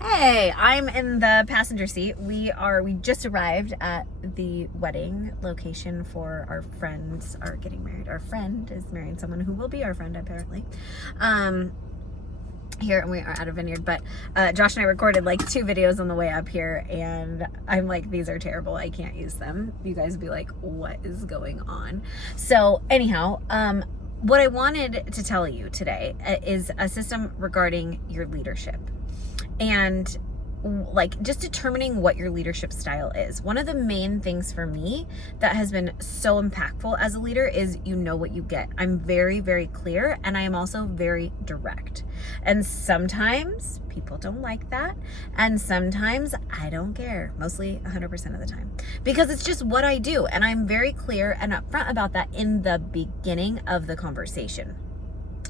Hey, I'm in the passenger seat. We just arrived at the wedding location for our friends are getting married. Our friend is marrying someone who will be our friend apparently. Here, and we are at a vineyard, but Josh and I recorded like 2 videos on the way up here, and I'm like, these are terrible, I can't use them. You guys would be like, what is going on? So anyhow, what I wanted to tell you today is a system regarding your leadership and like just determining what your leadership style is. One of the main things for me that has been so impactful as a leader is you know what you get. I'm very, very clear, and I am also very direct. And sometimes people don't like that, and sometimes I don't care, mostly 100% of the time, because it's just what I do, and I'm very clear and upfront about that in the beginning of the conversation.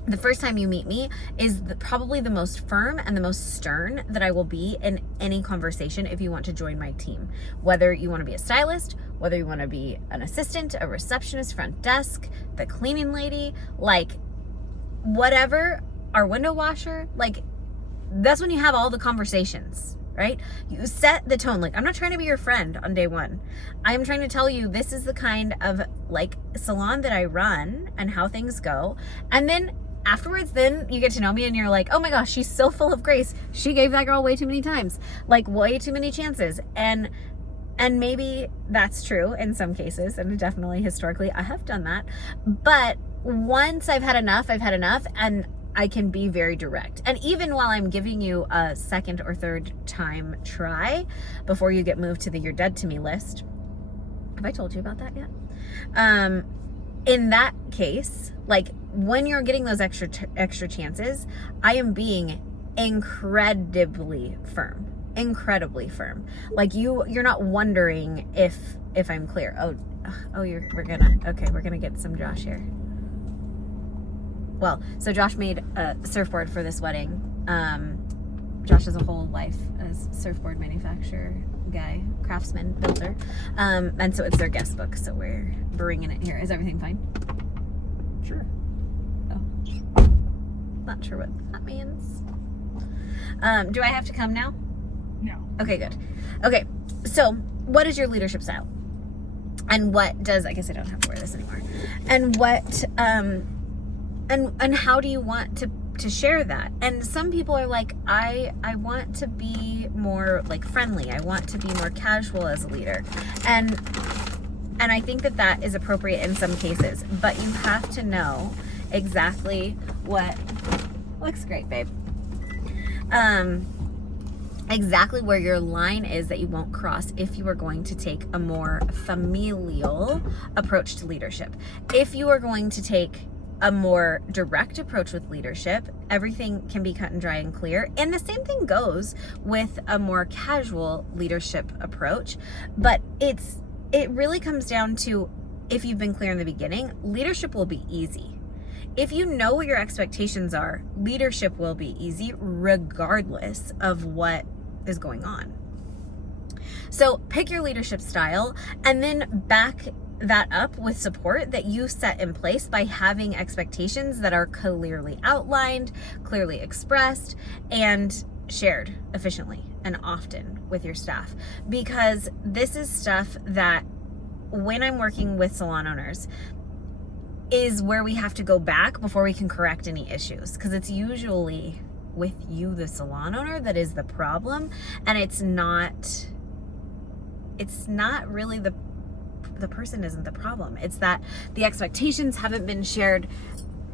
The first time you meet me is probably the most firm and the most stern that I will be in any conversation if you want to join my team. Whether you want to be a stylist, whether you want to be an assistant, a receptionist, front desk, the cleaning lady, like whatever, our window washer, like that's when you have all the conversations, right? You set the tone. Like, I'm not trying to be your friend on day one. I'm trying to tell you this is the kind of like salon that I run and how things go. And then afterwards, then you get to know me and you're like, oh my gosh, she's so full of grace. She gave that girl way too many times, like way too many chances. And maybe that's true in some cases. And definitely historically, I have done that. But once I've had enough, and I can be very direct. And even while I'm giving you a second or third time try before you get moved to the you're dead to me list. Have I told you about that yet? In that case, like when you're getting those extra chances, I am being incredibly firm. Like you're not wondering if I'm clear. We're gonna get some Josh here. Well, so Josh made a surfboard for this wedding. Josh has a whole life as surfboard manufacturer guy, craftsman, builder. And so it's their guest book, so we're bringing it here. Is everything fine? Sure. Oh. Not sure what that means. Do I have to come now? No. Okay, good. Okay, so what is your leadership style? And what does, I guess I don't have to wear this anymore. And what, and how do you want to share that? And some people are like, I want to be more like friendly. I want to be more casual as a leader. And I think that is appropriate in some cases, but you have to know exactly what looks great, babe. Exactly where your line is that you won't cross if you are going to take a more familial approach to leadership. If you are going to take a more direct approach with leadership, everything can be cut and dry and clear. And the same thing goes with a more casual leadership approach. But it really comes down to, if you've been clear in the beginning, leadership will be easy. If you know what your expectations are, leadership will be easy regardless of what is going on. So pick your leadership style and then back that up with support that you set in place by having expectations that are clearly outlined, clearly expressed, and shared efficiently and often with your staff. Because this is stuff that when I'm working with salon owners is where we have to go back before we can correct any issues, because it's usually with you, the salon owner, that is the problem. And it's not really the person isn't the problem. It's that the expectations haven't been shared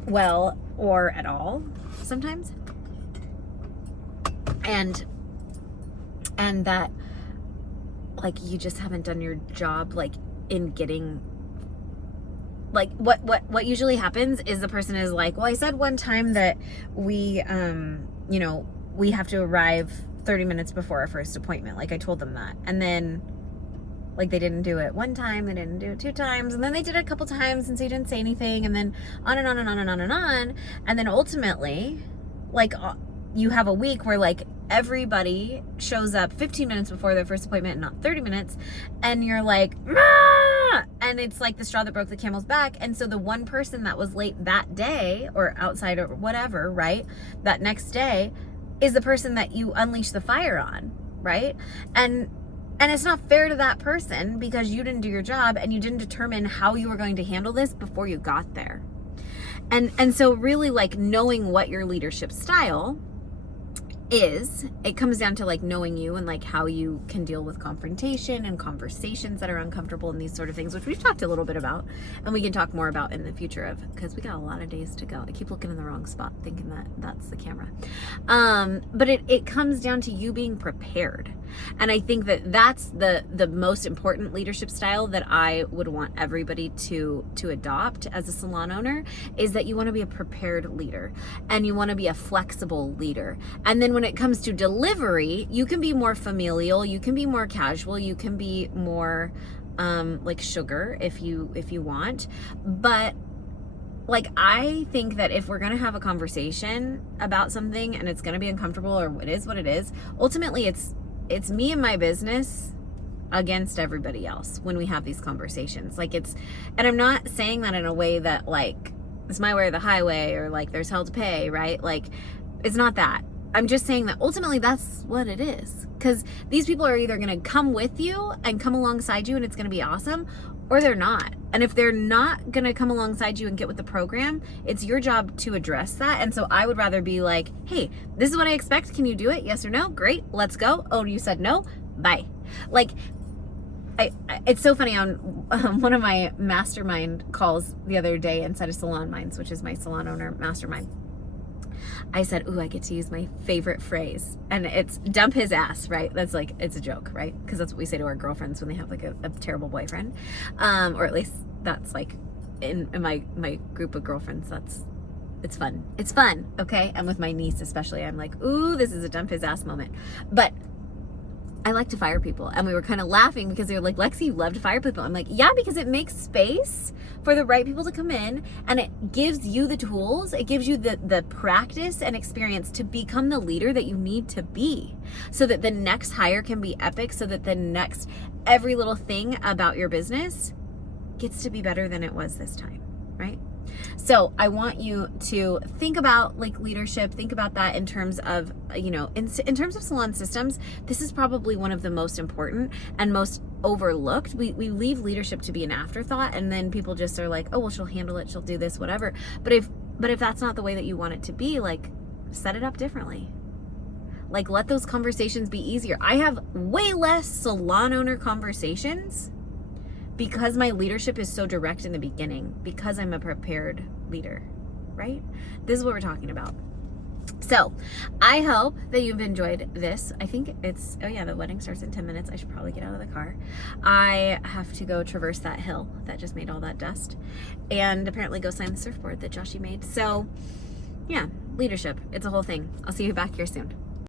well or at all sometimes. And that like you just haven't done your job like in getting like what usually happens is the person is like, well, I said one time that we we have to arrive 30 minutes before our first appointment. Like I told them that. And then like they didn't do it one time, they didn't do it 2 times, and then they did it a couple times, and so you didn't say anything, and then on and on and on and on and on. And then ultimately, like you have a week where like everybody shows up 15 minutes before their first appointment, not 30 minutes, and you're like, ah! And it's like the straw that broke the camel's back. And so the one person that was late that day or outside or whatever, right, that next day is the person that you unleash the fire on, right? And it's not fair to that person because you didn't do your job and you didn't determine how you were going to handle this before you got there. And so really, like, knowing what your leadership style is, it comes down to like knowing you and like how you can deal with confrontation and conversations that are uncomfortable and these sort of things, which we've talked a little bit about and we can talk more about in the future of, because we got a lot of days to go. I keep looking in the wrong spot thinking that that's the camera. But it comes down to you being prepared. And I think that that's the most important leadership style that I would want everybody to adopt as a salon owner, is that you want to be a prepared leader and you want to be a flexible leader. And then when it comes to delivery, you can be more familial, you can be more casual, you can be more like sugar if you want. But like, I think that if we're going to have a conversation about something and it's going to be uncomfortable, or it is what it is, ultimately it's me and my business against everybody else when we have these conversations. Like, and I'm not saying that in a way that like it's my way or the highway, or like there's hell to pay, right? Like, it's not that. I'm just saying that ultimately that's what it is. Because these people are either going to come with you and come alongside you and it's going to be awesome, or they're not. And if they're not going to come alongside you and get with the program, it's your job to address that. And so I would rather be like, hey, this is what I expect. Can you do it? Yes or no? Great. Let's go. Oh, you said no? Bye. Like, it's so funny, on one of my mastermind calls the other day inside of Salon Minds, which is my salon owner mastermind, I said, ooh, I get to use my favorite phrase, and it's dump his ass, right? That's like, it's a joke, right? Because that's what we say to our girlfriends when they have like a terrible boyfriend. Or at least that's like in my group of girlfriends, it's fun. It's fun, okay? And with my niece especially, I'm like, ooh, this is a dump his ass moment. But I like to fire people. And we were kind of laughing because they were like, Lexi, you love to fire people. I'm like, yeah, because it makes space for the right people to come in, and it gives you the tools. It gives you the practice and experience to become the leader that you need to be, so that the next hire can be epic, so that the next, every little thing about your business gets to be better than it was this time, right? So I want you to think about like leadership, think about that in terms of, you know, in terms of salon systems. This is probably one of the most important and most overlooked. We leave leadership to be an afterthought, and then people just are like, oh, well, she'll handle it, she'll do this, whatever. But if that's not the way that you want it to be, like, set it up differently. Like, let those conversations be easier. I have way less salon owner conversations because my leadership is so direct in the beginning, because I'm a prepared leader, right? This is what we're talking about. So I hope that you've enjoyed this. I think it's, oh yeah, the wedding starts in 10 minutes. I should probably get out of the car. I have to go traverse that hill that just made all that dust, and apparently go sign the surfboard that Joshy made. So yeah, leadership, it's a whole thing. I'll see you back here soon.